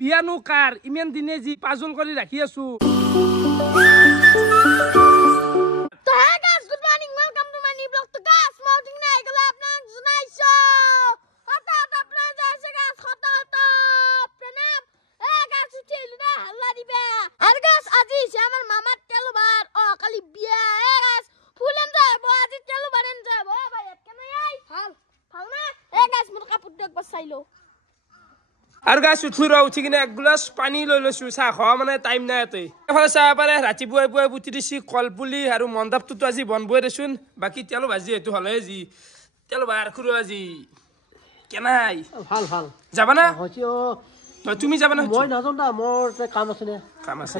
বিয়ানো কাৰ ইমান দিনে যি পাজল কৰি ৰাখি আছো আৰু গাছ উঠলো উঠি কিনে এক গ্লাছ পানী লৈ লৈছো চাহ খোৱা মানে টাইম নাই ইয়াতে এফালে চাহ পাৰে ৰাতিপুৱাই পুৱাই পুতি দিছি কলপুলি আৰু মণ্ডপটোতো আজি বনবই দেচোন বাকী তেলো ভাজি এইটো হ'লে যি তেলো বাৰ খুৰো আজি কেনাই ভাল ভাল যাবা না তুমি যাবা না মই নাযাওঁ না মোৰ কাম আছে নে কাম আছে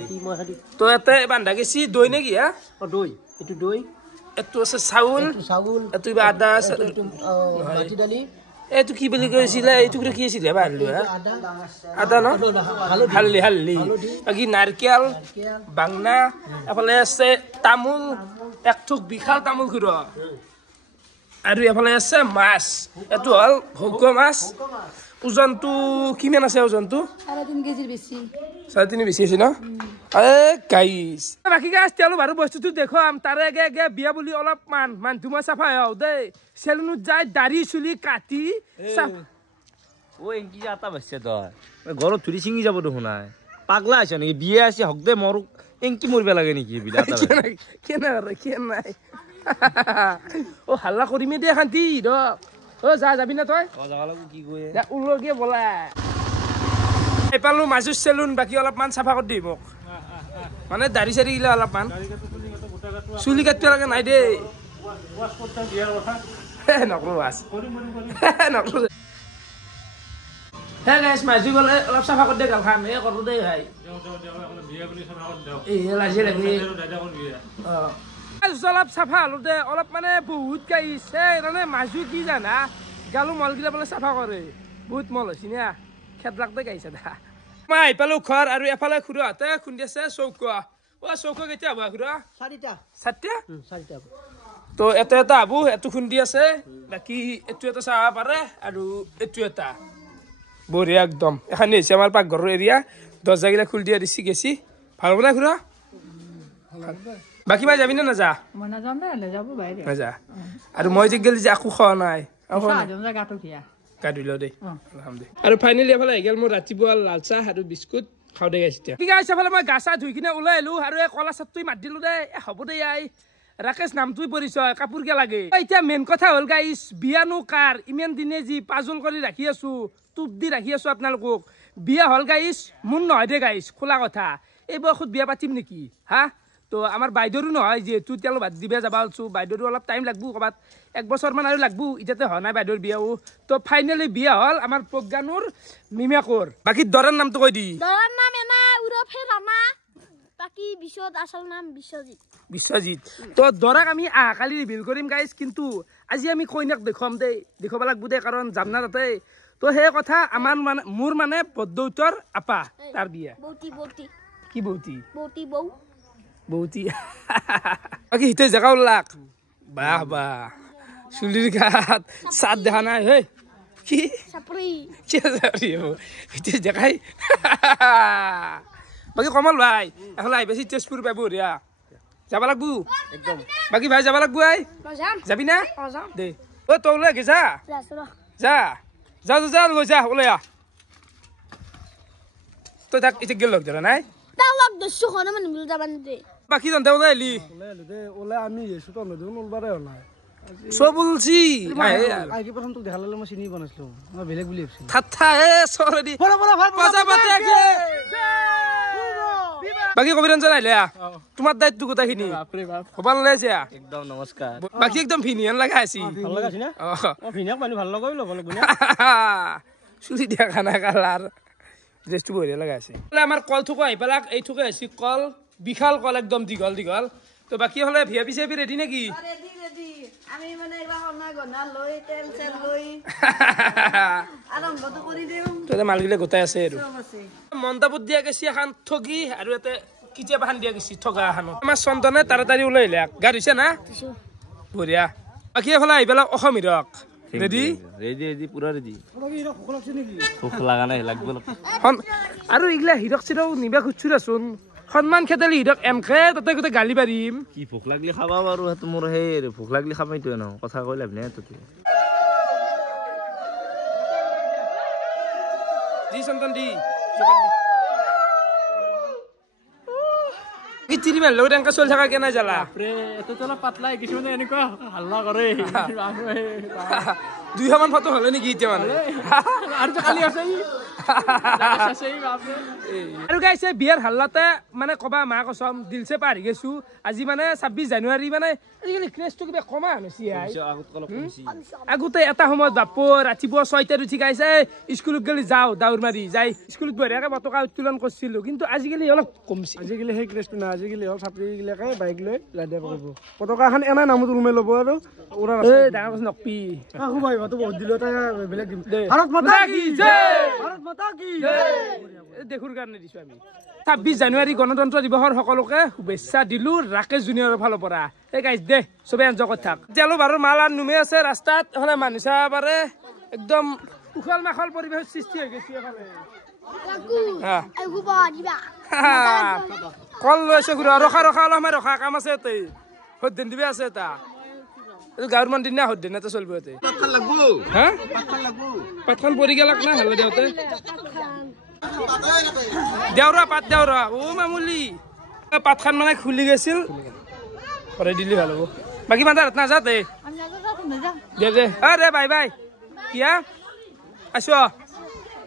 তো ইয়াতে বান্ধা গেছি দৈ নেকি হা দৈ এইটো দৈ এইটো আছে চাউল এইটো আদা মাটি দালি এইটো কি বুলি কৈছিলে এইটো কি আছিলে বাঢ়লো আদা ন হালধি বাকী নাৰকেল বাংনা এফালে আছে তামোল এক থোক বিশাল তামোল খুৰ আৰু এফালে আছে মাছ এইটো হ'ল ভোগ মাছ ওজনটো কিমান আছে ওজনটো 3.5 কেজিৰ বেছি 3.5 বেছি আছে ন গাইছ বাকী গাছ তেলো বাৰু বস্তুটো দেখুৱাম তাৰে আগে বিয়া বুলি অলপমান মানুহ মই চাফা হওঁ দেই চেলুনত যাই দাড়ি চুলি কাটি ও এংকি আটা বাচ্চা তই ঘৰত ধৰি ছিঙি যাব দেখোন নাই পাগলা আছে নেকি বিয়ে আছে হক দে মোৰ এংকি মৰিব লাগে নেকি বিলা আটা নাই ও হাল্লা কৰিমে দে শান্তি ৰ ও যাবি না তই কি কয় উলগিয়ে বলা এপালো মাজুৰ চেলুন বাকী অলপমান চাফা কৰি দি মোক মানে দাড়ি চাৰি গিলা অলপমান চুলি কাটিব লাগে নাই দেই নকৰো হে গাইছ মাজু গলে অলপ চাফা কৰি দে গালখান এ কৰো দেই ভাই লাজি লাগে অলপ চাফা হলো দে অলপ মানে বহুত গাইছে মানে মাজু কি জানা গালো মলগিলা বোলে চাফা কৰে বহুত মল হৈছে না খেদলাকতে গাইছে দা মই আহি পালো ঘৰ আৰু এফালে খুড়াহঁতে খুন্দি আছে চৌকা চৌকা কেতিয়া হ'ব খুড়া 4টা তো এটা আবু এটো খুন্দি আছে বাকি এটো এটা চাহ পাৰে আৰু এটো এটা বঢ়িয়া একদম এখানে হৈছে আমাৰ পাকঘৰৰ এৰিয়া দরজাগিলা খুল দিয়া দিছি গেছি ভাল হ'ব না খুড়া বাকি মই যাবি না নাযা মই নাযাম দে যাব বাইরে নাযা আৰু মই যে গেলি যে আকু খোৱা নাই গাড়ি দে আৰু ফাইনেলি এফালে আহি গেল মোৰ ৰাতিপুৱা লাল চাহ আৰু বিস্কুট খাওঁ দে গাইছে ঠিক আছে এফালে মই গা চা ধুই কিনে ওলাই আহিলো আৰু এই কলা চাটটোই মাত দিলো দে হ'ব দে আই ৰাকেশ নামটোই পৰিচয় কাপোৰ কে লাগে এতিয়া মেইন কথা হ'ল গাইছ বিয়ানো কাৰ ইমান দিনে যি পাজল কৰি ৰাখি আছো টুপ দি ৰাখি আছো আপোনালোকক বিয়া হ'ল গাইছ মোৰ নহয় দে গাইছ খোলা কথা এই বয়সত বিয়া পাতিম নেকি হা তো আমাৰ বাইদেউৰো নহয় যিহেতু তেল ভাত দিবে যাব আলছো বাইদেউৰো অলপ টাইম লাগবো ক'বাত 1 বছৰমান আৰু লাগবো ইটাতে হোৱা নাই বাইদেউৰ বিয়াও তো ফাইনেলি বিয়া হ'ল আমাৰ প্ৰজ্ঞানুৰ মিমিয়াকৰ বাকি দৰাৰ নামটো কৈ দি দৰাৰ নাম এনা উৰফে ৰামা বাকি বিশ্বত আসল নাম বিশ্বজিৎ তো দৰাক আমি কালি ৰিভিল কৰিম গাইছ কিন্তু আজি আমি কইনাক দেখুৱাম দেই দেখুৱাব লাগবো দে কাৰণ যাম না তাতে তো সেই কথা আমাৰ মানে মোৰ মানে বদ্দৌতৰ আপা তাৰ বিয়া কি বৌতি বাকি হিতে জেগা ওলাক বাহ বাহ চুলিৰ গাত চাট দেখা নাই হে কি হিতে জেগাই বাকি কমল ভাই এখন আহি বেছি তেজপুৰ পাব বঢ়িয়া যাব লাগবো একদম বাকি ভাই যাব লাগবো আই যাবি না দে ও তো ওলাই গেছা যা লৈ যা ওলাই আ তই তাক এতিয়া গেল লগ ধৰা নাই বাকি জন ওলাই আলি ওলাই আমি এসো তো নদী নলবাৰে নাই সব বলছি আগে প্ৰথম তো দেখালে মই চিনি বনাইছিলো মই বেলেগ বুলি ভাবছিলো থাথা এ সৰদি পজা বাতে আছে বাকি কবিৰঞ্জন আহিলে তোমাৰ দায়িত্ব গোটাখিনি বাপৰে বাপ হবাল লৈ যা একদম নমস্কাৰ বাকি একদম ভিনিয়ান লাগা আছি ভাল লাগা আছে না ভিনিয়াক পানি ভাল লগাই ল'ব লাগব না চুলি দিয়া খানা কালাৰ ড্ৰেছটো বঢ়িয়া লাগা আছে আমাৰ কল থুকো আহি পেলাক এই থুকে আছে কল বিশাল কল একদম দীঘল তো বাকি হলে ভিয়া পিছে ৰেডি নেকি ৰেডি আমি মানে এবা হনা গনা লৈ তেল চেল লৈ আৰম্ভটো কৰি দিম তো মালগিলে গোটাই আছে আৰু মণ্ডপত দিয়া গেছি এখন ঠগি আৰু এতে কিতাপ এখন দিয়া গেছি ঠগা এখন আমাৰ চন্দনে তাড়াতাড়ি ওলাই আহিলে গাড়ী হৈছে না বঢ়িয়া বাকি এফালে আহি পেলাক অসমীৰক ৰেডি ৰেডি পুৰা ৰেডি পতাকি হিৰক ভোক লাগছে নেকি ভোক লাগা নাই লাগব আৰু এইগিলা হিৰক চিৰক নিবা খুজছো দেচোন সন্মান খেতালি হিৰক এমখে তাতে গোটেই গালি পাৰিম কি ভোক লাগলি খাবা বাৰু সেইটো মোৰ সেই ভোক লাগলি খাবাইতো ন কথা কৈ লাভ নাই তাতে দি সন্তান দি জোগাত দি কি চিৰি মাৰ লগত এনেকা চলি থকা কেনে জ্বালা এটো তো অলপ পাতলাই কিছুমানে এনেকুৱা হাল্লা কৰে 200 মান ফটো হলে নেকি এতিয়া মানে আৰু তো কালি আছে আৰু গাইছে বিয়াৰ হাল্লাতে মানে কবা মা কসম দিলছে পাৰি গেছো আজি মানে 26 জানুৱাৰী মানে আজিকালি ক্ৰেজটো কিবা কমা হৈছে আগতে এটা সময়ত বাপ ৰাতিপুৱা 6টাত উঠি গাইছে স্কুলত গেলি যাও দাউৰ মাৰি যাই স্কুলত বঢ়িয়াকে পতাকা উত্তোলন কৰিছিলো কিন্তু আজিকালি অলপ কমছে আজিকালি সেই ক্ৰেজটো না আজিকালি হল ছাত্ৰীগিলাকে বাইক লৈ লাইডা কৰিব পতাকা এখন এনে নামত উৰুমাই ল'ব আৰু উৰা এই ডাঙৰ কথা নকপি আহো ভাই তো বহুত দিলো তাই বেলেগ দিম ভাৰত মাতা কি জয় ভাৰত মাতা কি দেখুৰ কাৰণে দিছো আমি 26 জানুৱাৰী গণতন্ত্ৰ দিৱসৰ সকলোকে শুভেচ্ছা দিলো ৰাকেশ জুনিয়ৰৰ ফালৰ পৰা এই গাইজ দে সবে এনজয় কৰি থাক তেলো বাৰু মাল আৰু নুমে আছে ৰাস্তাত এফালে মানুহ চাব পাৰে একদম উখল মাখল পৰিৱেশৰ সৃষ্টি হৈ গৈছে এফালে কল লৈছে ঘূৰা ৰখা ৰখা অলপমান ৰখা কাম আছে ইয়াতে সদ্যন দিবে আছে এটা এইটো গাঁৱৰ মন্দিৰ না সদ্যন এটা চলিব ইয়াতে হা পাতখান পৰি গেলাক না ভাল দেওতে দেওৰা পাত দেওৰা ও মামুলি পাতখান মানে খুলি গৈছিল কৰাই দিলি ভাল হ'ব বাকী মাতাত নাযাওঁ দে দে দে দে বাই বাই কিয়া আছো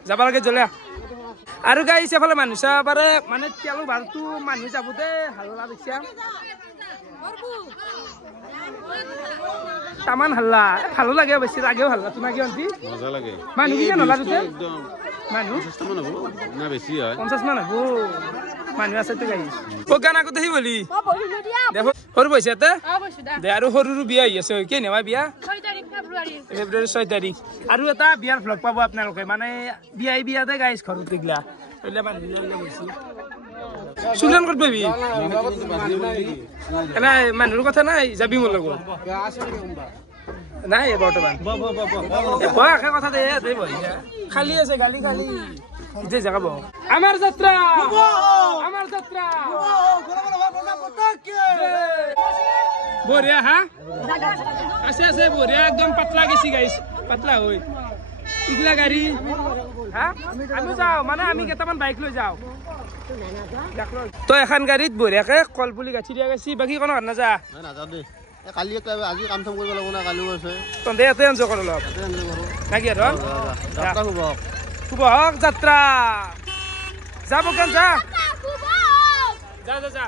যাব লাগে জ্বলে আৰু গাইছে এফালে মানুহ চাব পাৰে মানে তেলো ভাৰতো মানুহ যাব দে হাল্লা দেখিছা তামান হাল্লা ভালো লাগে বেছি লাগেও হাল্লা তোমাক কি মজা লাগে মানুহ কি নলাগতে মানুহ 50 মান হব মানুহ আছে তো গাই ও গান আগতে আহি বলি দেখো সৰু পইচাতে দে আৰু সৰুৰো বিয়া আহি আছে কি নেবা বিয়া 6 তাৰিখ ফেব্ৰুৱাৰী 6 তাৰিখ আৰু এটা বিয়াৰ ভ্লগ পাব আপোনালোকে মানে বিয়াতে গাইছ ঘৰত গিলা এলে মানুহ গৈছি সুলন ক'ত পাবি এনে মানুহৰ কথা নাই যাবি মোৰ লগত নাই বৰ্তমান আশে কথা দে খালি আছে গালি খালি যে জাগাব আমাৰ যাত্ৰা বঢ়িয়া হা আছে আছে বঢ়িয়া একদম পাতলা গেছি গাইছ পাতলা হৈ ইগলা গাড়ী হা আমি যাওঁ মানে আমি কেইটামান বাইক লৈ যাওঁ তো এখন গাড়ীত বঢ়িয়াকে কল পুলি গাঁঠি দিয়া গৈছি বাকী কোনো নাযা নাযাওঁ দেই কালি আজি কাম চাম কৰিব লাগিব না কালিও আছে তহঁতে ইয়াতে এনজয় কৰ অলপ নাকি আৰু শুভ হওক যাত্ৰা যাব কেন যা যা যা যা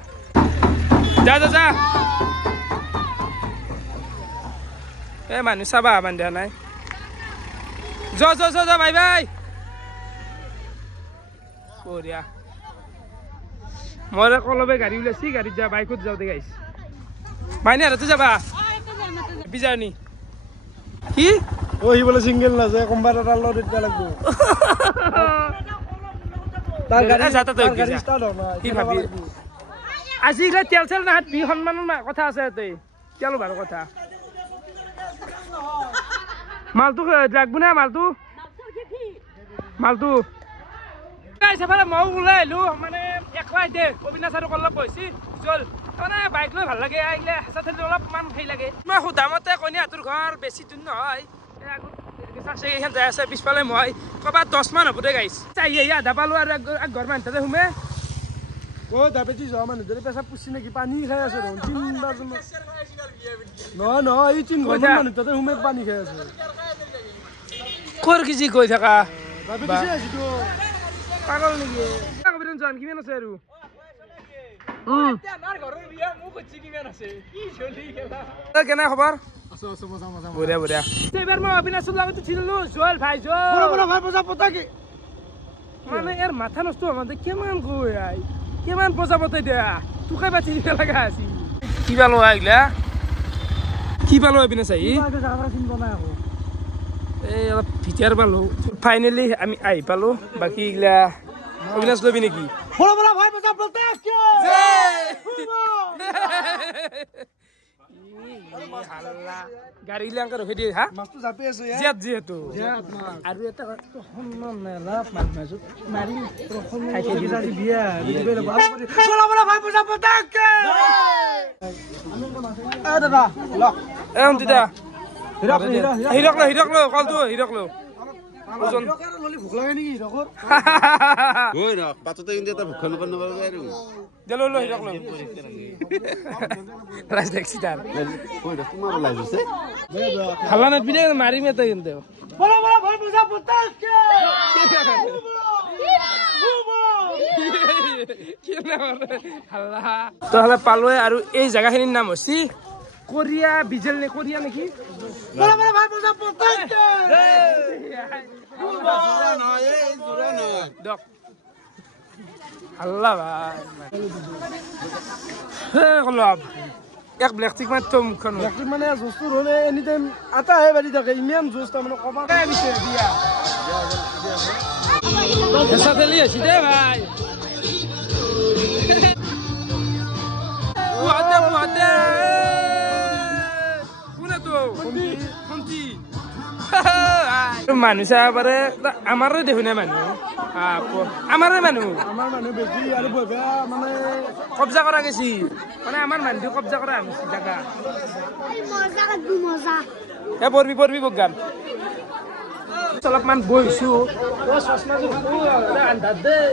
যা যা যা এ মানুহ চাবা বান্ধা নাই যা যা যা যা বাই বাই বঢ়িয়া মই কলবে গাড়ী ওলাইছি গাড়ীত যা বাইকত যাওঁতে গাইছ মাইনে আৰু যাবা বিজানি কি ও হি বলে সিঙ্গেল না যে কোম্পানি তার লড দিতে লাগবে তার গাড়ি যাতা তো গাড়ি স্টার্ট হবে কি ভাবি আজি গলে তেল তেল না হাত বি সম্মানৰ কথা আছে তে তেল ভালো কথা মালটো লাগব না মালটো গাইছে ফালে মই ওলাই আইলো মানে একলাই দে অবিনাশ আৰু কল্লক কৈছি চল মানে বাইক লৈ ভাল লাগে আইলে হাসা থেলি অলপমান সেই লাগে মই সুদামতে কইনা হাতৰ ঘৰ বেছি দূৰ নহয় যাই আছে পিছফালে মই কবাত 10 মান হ'ব দে গাইছ চাই আধা পালো আৰু ঘৰ মানতে সোমে ও দাবেটি যাও মানুহ ধৰে পেশাব পুছি নাকি পানি খাই আছে ৰ 3 বাৰ ন এই 3 ঘৰ মানুহ তাতে সোমে পানী খাই আছে কোৰ কিজি কৈ থাকা দাবেটি আছে তো পাগল নেকি কবিৰন জান কিমান আছে আৰু আমাৰ ঘৰৰ বিয়া মোক কইছি কিমান আছে কি চলি গেলা কেনে খবৰ আছে মজা বঢ়িয়া বঢ়িয়া এবাৰ মই অবিনাশৰ লগত উঠিলো জল ভাই বড় ভাই পজা পতাকি মানে ইয়াৰ মাথা নষ্ট মানে কিমান গৈ আই কিমান পজা পতাই দিয়া তোকে বাচি দিয়া লাগা আছে কি পালো আইলা কি পালো অবিনাশ আই জাগা চিন বনাই আকৌ এই অলপ ভিতর পালো ফাইনালি আমি আই পালো বাকি ইগলা অবিনাশ লবি নাকি বড় ভাই পজা পতাকি হাল্লা গাড়ী গিলাংকে ৰখি দিয়ে হা মাছটো জাপি আছো জিয়াত যিহেতু আৰু এটা সন্মান নাই লাভ মাজত মাৰি বিয়া চলা বলা ভাই পইচা পতাকে দাদা লক তেতিয়া হিৰক লৈ কলটো হিৰক লৈ ভোক লাগে নেকি হিৰকৰ পাততে কিন্তু এটা ভোক নকৰ নকৰগে আৰু দেলো লৈ হিৰক লৈ ৰাজ দেখছি তাৰ তোমাৰ লাগিছে খালা না পিনে মাৰিমে তই কিন্তু বলা বলা ভাই পইচা পতাকে তহলে পালোৱে আৰু এই জাগাখিনিৰ নাম হৈছে কোৰিয়া বিজেল নে কোৰিয়া নেকি বলা বলা ভাই পইচা পতাকে দক হাল্লা ভাই এক ব্লেক টিক মাত্ৰ মুখখন একদিন মানে জোচটো হ'লে এনি টাইম আটা হে বাঢ়ি থাকে ইমান জোচ তাৰমানে কবা বিয়া হেঁচাতেলি আছি দে ভাই মানুহ চাব পাৰে আমাৰে দেখোন মানুহ আমাৰে মানুহ আমাৰ মানুহ বেছি আৰু বগা মানে কব্জা কৰা গেছি মানে আমাৰ মানুহটো কব্জা কৰা আনিছি জাগা হে পৰবি পৰবি বগান অলপমান বহিছো আন্ধাৰ দেই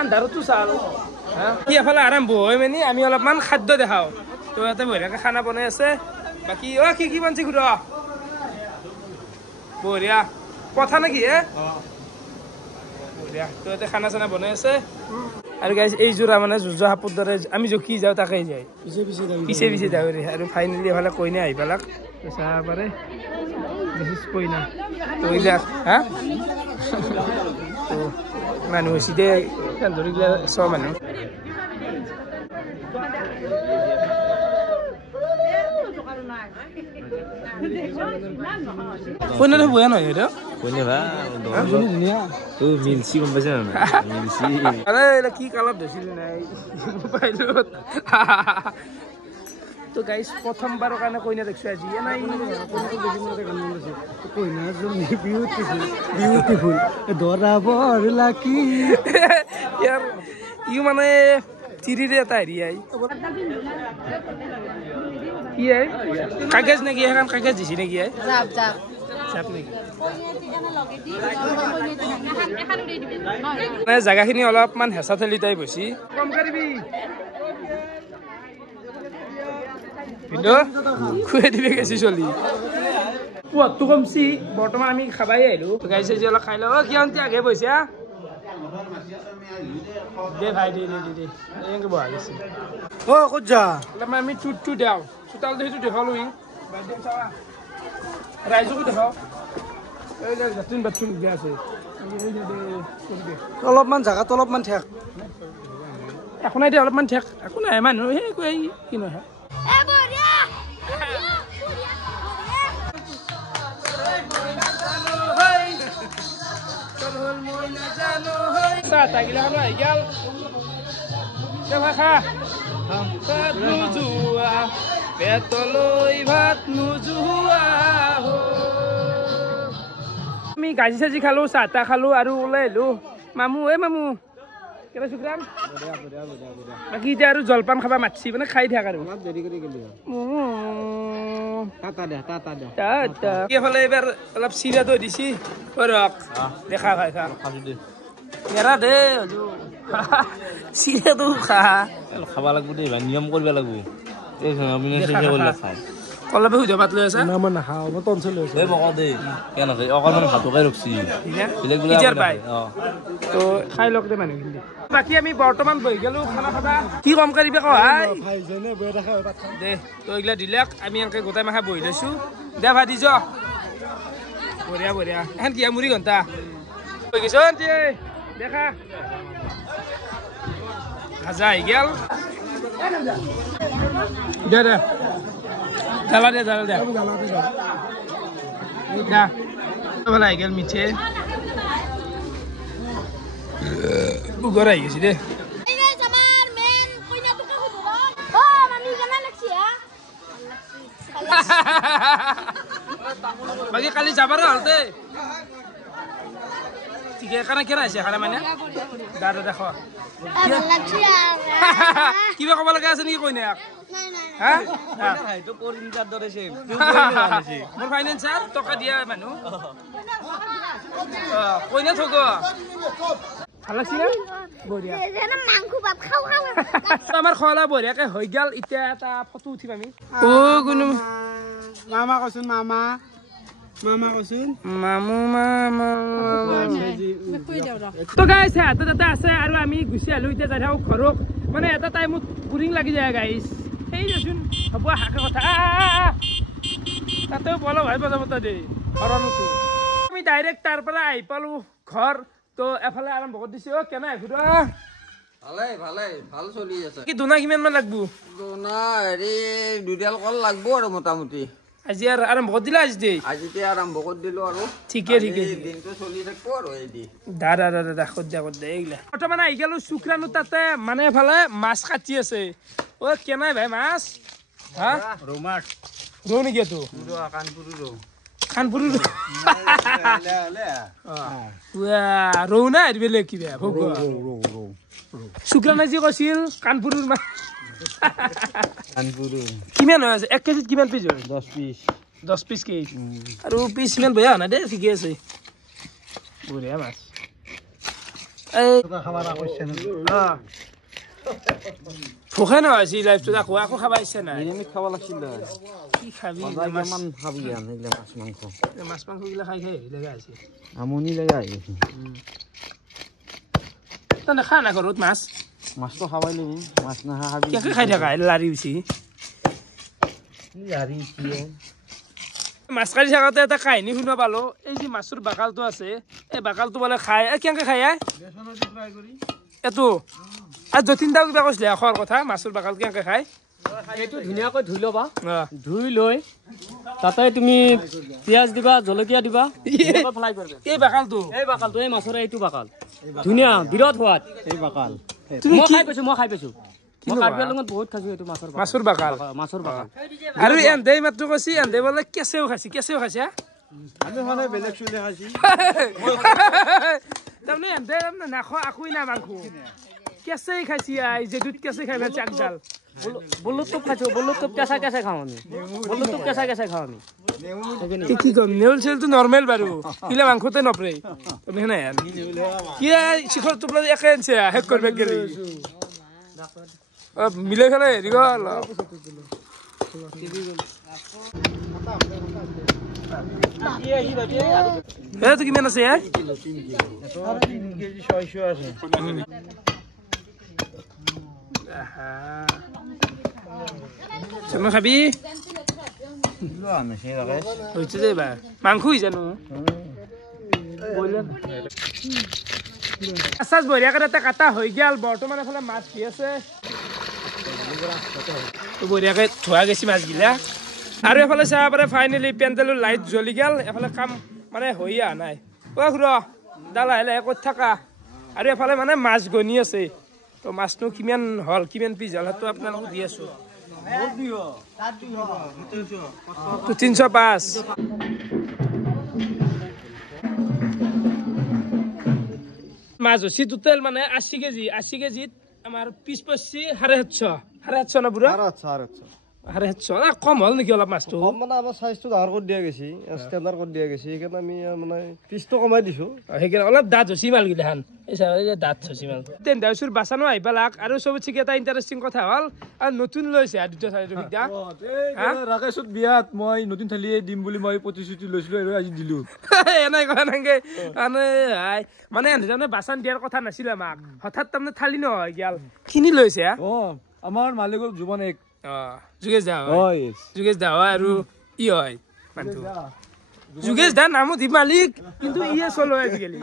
আন্ধাৰতো চাল কি এফালে আৰম্ভ হয় মানে আমি অলপমান খাদ্য দেখাওঁ তো ইয়াতে বঢ়িয়াকে খানা বনাই আছে বাকী কি বানছি ঘূৰ বঢ়িয়া কথা নেকি হে বঢ়িয়া তো ইয়াতে খানা চানা বনাই আছে আৰু গাইজ এই যোৰা মানে যুঁজা সাপৰ দৰে আমি জকি যাওঁ তাকেই যায় পিছে পিছে যাওঁ আৰু ফাইনেলি এফালে কইনা আহি পেলাক চাব পাৰে কইনা তো এইবিলাক হা তো মানুহ হৈছে দে ধৰিগিলা চোৱা মানুহ কইনাটো বয়া নহয় এইটো কইনা ভা ধুনীয়া মিলছি গম পাইছে না মিলছি আরে এটা কি কালার ধরছিল নাই মোবাইলত তো গাইস প্রথমবারের কারণে কইনা দেখছো আজি নাই কইনা বিউটিফুল দৰাবৰ লাকি ইয়াৰ ইউ মানে চিৰিৰে এটা হেৰি আই কি আই কাগজ নেকি এখন কাগজ দিছি নেকি আই চাপ নেকি মানে জাগাখিনি অলপমান হেঁচা ঠেলি টাইপ হৈছে কম কৰিবি কিন্তু খুৱাই দিবি গেছি চলি পুৱাটো কমছি বৰ্তমান আমি খাবাই আহিলো গাইছে যে অলপ খাই লওঁ কিয়ন্তি আগে পইচা দে ভাই দে এনেকে বহা গৈছে ক'ত যা আমি টুটটো দেওঁ চোতালটো সেইটো দেখালোঁ ৰাইজকো দেখাওঁ এইবিলাক লেট্ৰিন বাথৰুম দিয়া আছে অলপমান জাগাত অলপমান ঠেক একো নাই দিয়া অলপমান ঠেক একো নাই মানুহ সেই কৈ কি নহয় চাহ তাগিলা খালো আহি গেল খা ভাত নোযোৱা পেটলৈ ভাত নোযোৱা আমি গাজি চাজি খালো চাহ তাহ খালো আৰু ওলাই আহিলো মামু মামু কেনে শুক্ৰাম বাকী এতিয়া আৰু জলপান খাবা মাতছি মানে খাই থাক আৰু এইফালে এইবাৰ অলপ চিৰা দৈ দিছি ৰক দেখা খাই খা নেৰা দে চিৰাটো খা খাব লাগব দেই নিয়ম কৰিব লাগব কলপে সুধা পাত লৈ আছে মই নাখাওঁ মই টনচিল লৈছোঁ দেই কেনে অকণমান ভাতকে ৰখছি তো খাই লওক দে মানুহখিনি বাকী আমি বৰ্তমান বহি গেলো খানা খাবা কি কম কৰিবি কহাই দে তো এইগিলা দিলাক আমি এনেকে গোটাই মাখা বহি লৈছো দে ভাই দিছ বঢ়িয়া বঢ়িয়া এখন কি মুড়ি ঘণ্টা হৈ গৈছ দেখা ভাজা আহি গেল দে জ্বালা দে ভালে আহি গেল মিঠে বুগৰ আহি গৈছে দে বাকি কালি যাবাৰ হলতে ঠিক এখানে কেনা আছে খানা মানে দাদা দেখো কিবা ক'ব লগা আছে নেকি কৈ নে হা হাইটো পৰিণতাৰ দৰে আছে মোৰ ফাইনেন্সাৰ টকা দিয়া মানুহ কৈ নে থগ ভাল লাগছি না বঢ়িয়া আমাৰ খোৱা বঢ়িয়াকে হৈ গেল এতিয়া এটা ফটো উঠিম আমি ও গুনু মামা কচোন মামা কচোন মামু মামা তো গাইছ এটা আছে আৰু আমি গুচি আলো এতিয়া যাই থাকো ঘৰক মানে এটা টাইমত পুৰিং লাগি যায় গাইছ এই দেচোন হ'ব হাকে কথা তাতেও বলো ভাই বজাব দেই ঘৰতো আমি ডাইৰেক্ট তাৰ পৰা আহি পালো ঘৰ তো এফালে আৰম্ভ কৰি দিছো কেনে ঘুৰা ভালে ভাল চলি আছে কি দুনা কিমান মান লাগবো দোনা হেৰি দুডাল কল লাগব আৰু মোটামুটি আজি আৰু আৰম্ভ কৰি দিলা আজিতে আৰম্ভ কৰি দিলো আৰু ঠিকে দিনটো চলি থাকিব আৰু এই দাদা কত দে এইগিলা বৰ্তমান আহি গেলো শুক্ৰাণু তাতে মানে এফালে মাছ কাটি আছে ও কেনাই ভাই মাছ হা ৰৌ নেকি এইটো কাণপুৰ ৰৌ না বেলেগ কিবা শুক্ৰাণে যি কৈছিল কাণপুৰৰ মাছ কিমান হৈ আছে 1 কেজিত কিমান পিছ হয় 10 পিছ কি আৰু পিছ ইমান বেয়া নাই দেই ঠিকে আছে বঢ়িয়া মাছ ভোকে নহয় আছে লাইফটোত আকৌ খাব ইচ্ছা নাই খাব লাগছিল কি খাবি খাবি মাছ মাংস গিলা খাই লগা আছে আমনি লগা আহিছে তনে খা না ঘৰত মাছ মাছটো খাবাই লাগি মাছ নাখা খাবি কিয় খাই থাকা লাৰি উচি মাছ কাটি থাকোঁতে এটা কাহিনী শুনা পালো এই যে মাছৰ বাকালটো আছে এই বাকালটো বোলে খাই কেনেকৈ খাই এইটো আৰু যতীন দাও কিবা কৈছিলে খোৱাৰ কথা মাছৰ বাকাল কেনেকৈ খাই এইটো ধুনীয়াকৈ ধুই ল'বা ধুই লৈ তাতে তুমি পিঁয়াজ দিবা জলকীয়া দিবা ফ্ৰাই কৰিবা এই বাকালটো এই মাছৰ এইটো বাকাল ধুনীয়া বিৰাট সোৱাদ এই বাকাল মই খাই পাইছো মই কাৰ্বিৰ লগত বহুত খাইছো এইটো মাছৰ বাকাল আৰু এন্দে মাত্ৰ কৈছি এন্দে বোলে কেঁচেও খাইছে আমি মানে বেলেগ চুলে খাইছি তাৰমানে এন্দে নাখোৱা আকুই না মাংস কেঁচেই খাইছি যেটোত কেঁচে খাই ভাল চাকডাল বল্লুটোপ খাইছো বল্লুটোপ কেঁচা খাওঁ আমি বল্লুটোপ কেঁচা খাওঁ আমি কি কম নেউল চেউলটো নৰ্মেল বাৰু কিলা মাংসতে নপৰে তুমি নাই কি শিখৰ টোপলা একে আনছে শেষ কৰিব গেলি মিলাই ফেলে হেৰি গল এইটো কিমান আছে খাবি হৈছে যে এইবাৰ মাংস হৈ জানো মাছ বঢ়িয়াকে এটা কাটা হৈ গেল বৰ্তমান এফালে মাছ কি আছে বঢ়িয়াকে ধোৱা গৈছে মাছগিলা আৰু এফালে চাব পাৰে ফাইনেলি পেণ্ডেলৰ লাইট জ্বলি গেল এফালে কাম মানে হৈ অহা নাই খুৰ দা লাহে লাহে ক'ত থাকা আৰু এফালে মানে মাছ গনি আছে তো মাছটো কিমান হ'ল কিমান পিছ হ'ল সেইটো আপোনালোকক দি আছো 305 মাছ হৈছে টোটেল মানে 80 কেজিত আমাৰ পিছ পচি 750 না বুঢ়া 750 কম হ'ল নেকি অলপ মাছটো মানে আমাৰ সাইজটো ডাঙৰ কৰি দিয়া গৈছে ষ্টেণ্ডাৰ্ড কৰি দিয়া গৈছে সেইকাৰণে আমি মানে পিচটো কমাই দিছো সেইকাৰণে অলপ দাঁত হৈছে মাল গিলাখান এই দাঁত হৈছে মাল তেন্দাউচুৰ বাচানো আহি পেলাক আৰু চবতছে এটা ইণ্টাৰেষ্টিং কথা হ'ল আৰু নতুন লৈছে দুটা চাৰিটা বিদ্যা ৰাকেশত বিয়াত মই নতুন থালি দিম বুলি মই প্ৰতিশ্ৰুতি লৈছিলো আৰু আজি দিলো এনেই কথা নাগে মানে এনে বাচন দিয়াৰ কথা নাছিল আমাক হঠাৎ তাৰমানে থালি নহয় গেল কিনি লৈছে আমাৰ মালিকৰ জীৱন এক যোগেশ দা হয় আৰু ই হয় মানুহটো যোগেশ দা নামো দি মালিক কিন্তু ইয়ে চলো আজিকালি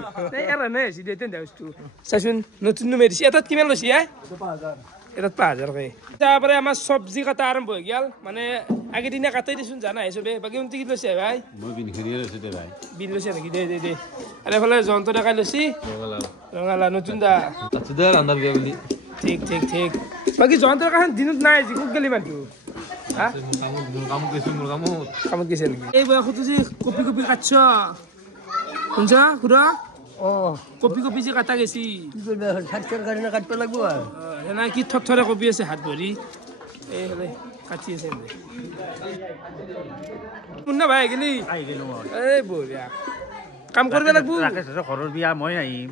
এৰা নাই আছে দেই তেন্দাউচটো চাচোন নতুন মেডিচিন এটাত কিমান লৈছে এটাত 5000 তাৰপৰা আমাৰ চব্জি কাটা আৰম্ভ হৈ গেল মানে আগেদিনা কাটাই দিছোন জানা চবে বাকী উন্তি কি লৈছে ভাই মই বিনখিনিয়ে লৈছে দে ভাই বিন লৈছে নেকি দে আৰু এফালে জন্ত দেখাই লৈছি ৰঙালা নতুন দা তাতে দে ৰান্ধাৰ বিয়া বুলি ঠিক বাকী জয়ন্তৰ কাহান দিনত নাই যি ক'ত গেলি মানুহ হা কামত গৈছে নেকি এই বয়সতো যে কপি কপি কাটছ শুনছা খুৰা কপি কপি যে কাটা গেছি কি কৰিবা স্বাস্থ্যৰ কাৰণে কাটিব লাগিব আৰু এনা কি থৰথৰে কপি আছে হাত ভৰি এই হলে কাটি আছে মুন্না ভাই গেলি এই বঢ়িয়া কাম কৰিব লাগিব ঘৰৰ বিয়া মই আহিম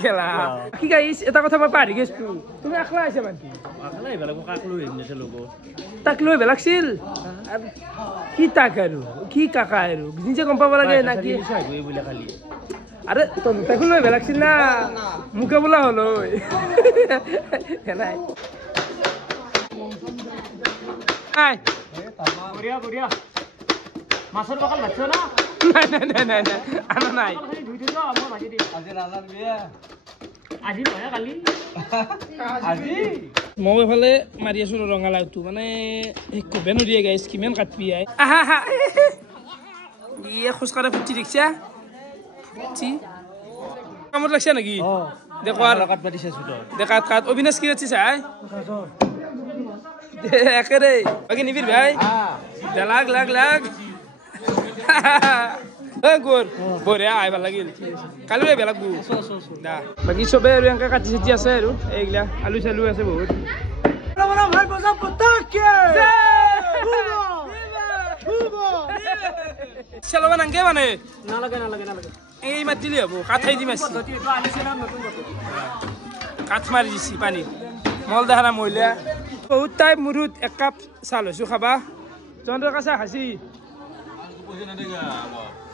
খেলা কি গাইছ এটা কথা মই পাহৰি গৈছো তুমি একলা আহিছা মানে তাক লৈ বেলাগছিল কি তাক আৰু কি কাকা আৰু নিজে গম পাব লাগে না কি আরে তাকে লৈ বেলাগছিল না মুখে বোলা হল নাই বঢ়িয়া বঢ়িয়া মাছৰ বাকল ভাতছ না নাই আনা নাই ধুই দিছ মই ভাজি দিম আজি ৰাজাৰ বিয়া আজি নহয় কালি আজি মই এফালে মাৰি আছো ৰঙালাওটো মানে কবে নদিয়ে গাইছ কিমান কাটবি আই আহা ইয়ে খোজকাঢ়ে ফুটি দেখিছা ফুটি কামত লাগছে নেকি দেখো আর কাট পাতিছে সুতৰ দেখাত কাট অবিনাশ কি আছে চাই একে রে বাকি নিবির ভাই লাগ লাগ লাগ গোর বঢ়িয়া আইবার লাগিল কালি রে বেলাগবো দা বাকি সবে আৰু এনেকা কাটি চিটি আছে আৰু এইগিলা আলু চালু আছে বহুত ভাই বজা পতাকে চেলবা নাংগে মানে নালাগে নালাগে নালাগে এই মাত দিলে হব কাঠাই দি মাছি কাঠ মাৰি দিছি পানী মল দেখা না মহিলা বহুত টাইম মুৰুত এক কাপ চাহ লৈছো খাবা জন্তৰ কাছা খাইছি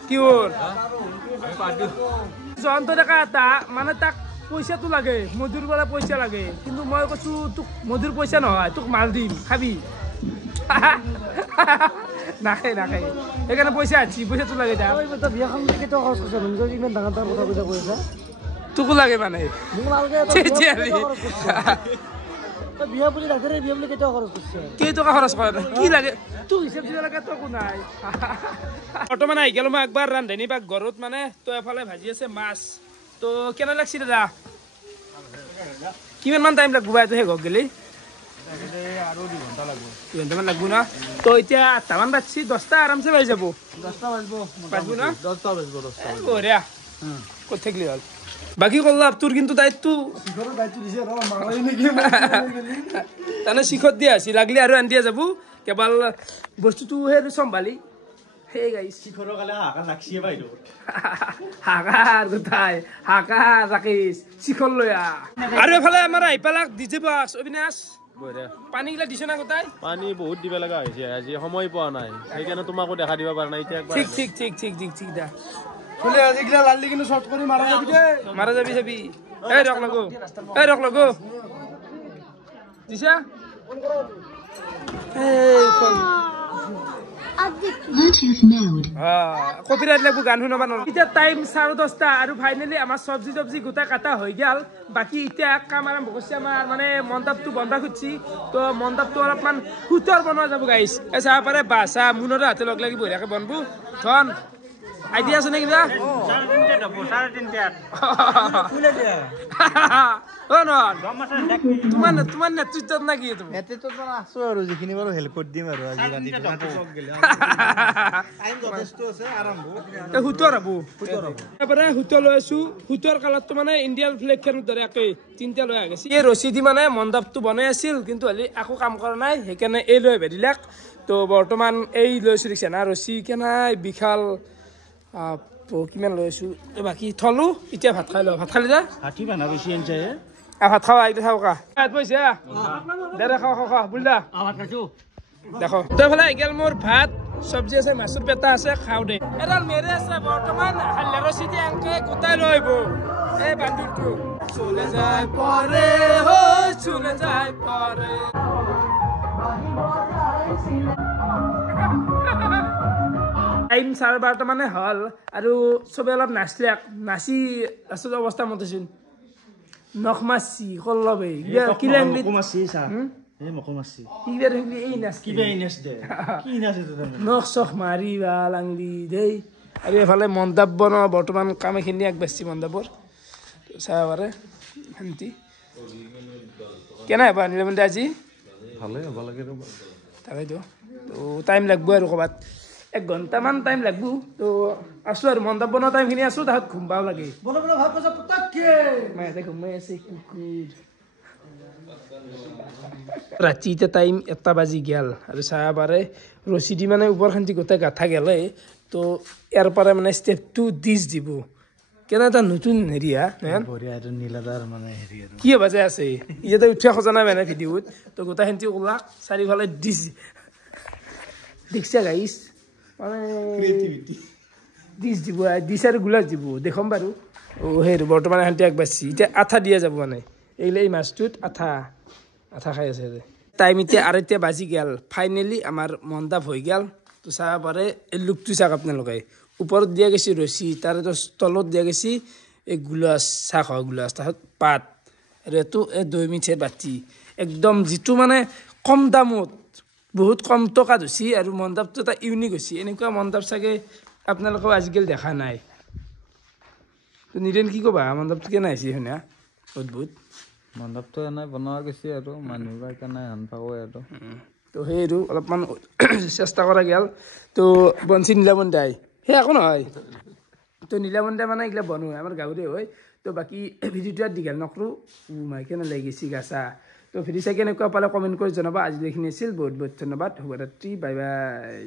কি হ'ল জয়ন্ত ডেকা এটা মানে তাক পইচাটো লাগে মধুৰ পৰা পইচা লাগে কিন্তু মই কৈছো তোক মধুৰ পইচা নহয় তোক মাল দিম খাবি নাখায় সেইকাৰণে পইচা আছে পইচাটো লাগে তাক বিয়াখন কেতিয়া খৰচ কৰিছে নিজৰ ইমান ডাঙৰ ডাঙৰ কথা কৈছা কৈছা তোকো লাগে মানে মোক নালাগে বিয়া বুলি ডাক্তৰে বিয়া বুলি কেতিয়া খৰচ কৰিছে কেইটকা খৰচ কৰে কি লাগে তোক হিচাপ দিব লাগে তোকো নাই বৰ্তমান আহি গেলো মই একবাৰ ৰান্ধনি বা ঘৰত মানে তো এফালে ভাজি আছে মাছ তো কেনে লাগছি দাদা কিমান মান টাইম লাগব এইটো শেষ গেলি আৰু 2 ঘণ্টা লাগিব 2 ঘণ্টামান লাগব না তো এতিয়া 8টা মান বাজছি 10টা আৰামছে বাজি যাব 10টা বাজব না 10টা বাজব 10টা বঢ়িয়া ক'ত থাকিলি হ'ল বাকি কল্লাপ তোৰ কিন্তু দায়িত্ব শিখৰৰ দায়িত্ব দিছে ৰ মাৰাই নেকি তানে শিখত দিয়া আছে লাগলি আৰু আন দিয়া যাব কেৱল বস্তুটো হে চম্ভালি সেই গাইছ শিখৰৰ কালে হাকা লাগছিয়ে বাইদেউ হাকাৰ গোটাই হাকাৰ ৰাকেশ শিখৰ লৈ আৰু এফালে আমাৰ আহি পেলাক ডিজে বক্স অবিনাশ পানী গিলা দিছ না গোটাই পানী বহুত দিব লগা হৈছে আজি সময় পোৱা নাই সেইকাৰণে তোমাকো দেখা দিব পৰা নাই এতিয়া ঠিক দা ফুলে আজিগিলা লালি কিন্তু শৰ্ট কৰি মাৰা যাবি দে মাৰা যাবি এই ৰখ লগো দিছা কপিৰাইট লাগব গান শুনাব নোৱাৰো এতিয়া টাইম 10:30 আৰু ফাইনেলি আমাৰ চব্জি গোটা কাটা হৈ গেল বাকি এতিয়া কাম আৰম্ভ কৰিছে আমাৰ মানে মণ্ডপটো বন্ধা খুঁজছি তো মণ্ডপটো অলপমান সুতৰ বনোৱা যাব গাইছ এই চাহ পাৰে বাছা মুনৰে হাতে লগ লাগি বঢ়িয়াকে বনবো ধন আইডিয়া আছে নে কিবা 3:30 তোমাৰ নেতৃত্বত না কি তুমি নেতৃত্বত আছো আৰু যিখিনি বাৰু হেল্প কৰি দিম আৰু আজি ৰাতি টাইম যথেষ্ট আছে আৰম্ভ হুতৰ হবো তাৰপৰে হুতৰ লৈ আছো হুতৰ কালতটো মানে ইন্ডিয়ান ফ্লেগ খেনৰ দৰে একে তিনটা লৈ আগেছি এই ৰছী দি মানে মণ্ডপটো বনাই আছিল কিন্তু হলি আকো কাম কৰা নাই সেইকাৰণে এই লৈ বেদিলাক তো বৰ্তমান এই লৈছো দিছে না ৰছী কেনাই বিশাল কিমান লৈ আছো বাকি থলো এতিয়া ভাত খালি যা হাতি বানা বেছি আনছে ভাত খাওয়া এইটো খাও কা ভাত পইছা দে খাও বুলদা ভাত খাইছো দেখো তই ফলে গেল মোর ভাত সবজি আছে মাছৰ পেটা আছে খাও দে এডাল মেৰে আছে বৰ্তমান হাল্লা ৰছী দি আনকে গোটাই লইব এই বান্দুৰটো চলে যায় পৰে টাইম 12:30 মানে হল আৰু সবে অলপ নাচি আচল অৱস্থা মতেছিল নখমাছি কল্লবে কি লেংলি মকমাছি সা এই মকমাছি ইবের হইলি এই নাচ কি বেই নাচ দে কি নাচ দে নখ চখ মারি বা লাংলি দেই আৰু এফালে মণ্ডপ বনোৱা বৰ্তমান কামখিনি আগবাঢ়িছে মণ্ডপৰ চাবাৰে শান্তি কেনে হ'ব নিৰমন্দি আজি ভালে হ'ব লাগে তাকেইতো তো টাইম লাগব আৰু ক'ৰবাত 1 ঘণ্টামান টাইম লাগব তো আছো আৰু মণ্ডপ বনোৱা টাইমখিনি আছো তাত ঘুমবাও লাগে বলো বলো ভাত কৈছা পটাকে মাইতে ঘুমাই আছে কুকুৰ ৰাতি এতিয়া টাইম 1 বাজি গেল আৰু চাহ পাৰে ৰছী দি মানে ওপৰ খান্তি গোটেই গাঁঠা গেলে তো ইয়াৰ পৰা মানে ষ্টেপটো ডিছ দিব কেনে এটা নতুন হেৰি কি বাজে আছে ইয়াতে উঠিয়া খোজা নাই মানে ভিডিঅ'ত তো গোটেই খান্তি ওলাক চাৰিওফালে ডিছ দেখিছা গাইছ মানে ডিছ দিব ডিছ আৰু গোলাছ দিব দেখম বাৰু সেইটো বৰ্তমান খান্তি আগবাঢ়িছে এতিয়া আঠা দিয়া যাব মানে এইলে এই মাছটোত আঠা খাই আছে টাইম এতিয়া আৰু এতিয়া বাজি গেল ফাইনেলি আমাৰ মণ্ডপ হৈ গেল তো চাব পাৰে এই লুকটো চাওক আপোনালোকে ওপৰত দিয়া গৈছে ৰছী তাৰে তলত দিয়া গৈছে এই গোলাছ চাহ খোৱা গোলাছ তাৰপিছত পাত আৰু এইটো এই দৈ মিঠৈৰ বাতি একদম যিটো মানে কম দামত বহুত কম টকাত হৈছে আৰু মণ্ডপটো এটা ইউনিক হৈছে এনেকুৱা মণ্ডপ চাগে আপোনালোকেও আজিকালি দেখা নাই তো নীৰেণ কি ক'বা মণ্ডপটো কেনে হৈছে শুনা অদ্ভুত মণ্ডপটো এনে বনোৱা গৈছে আৰু মানুহৰ কাৰণে হান পাব আৰু তো সেই আৰু অলপমান চেষ্টা কৰা গেল তো বঞ্চি নীলাবন্ধাই সেই একো নহয় তো নীলাবন্ধাই মানে এইগিলা বনোৱা আমাৰ গাঁৱৰে হয় তো বাকী ভিডিঅ'টো আৰু দীঘল নকৰোঁ মাই কেনে লাগি গৈছে গাছা তো ভিডিঅ' চাই কেনেকুৱা পালে কমেণ্ট কৰি জনাবা আজিলৈখিনি আছিল বহুত বহুত ধন্যবাদ শুভৰাত্ৰি বাই বাই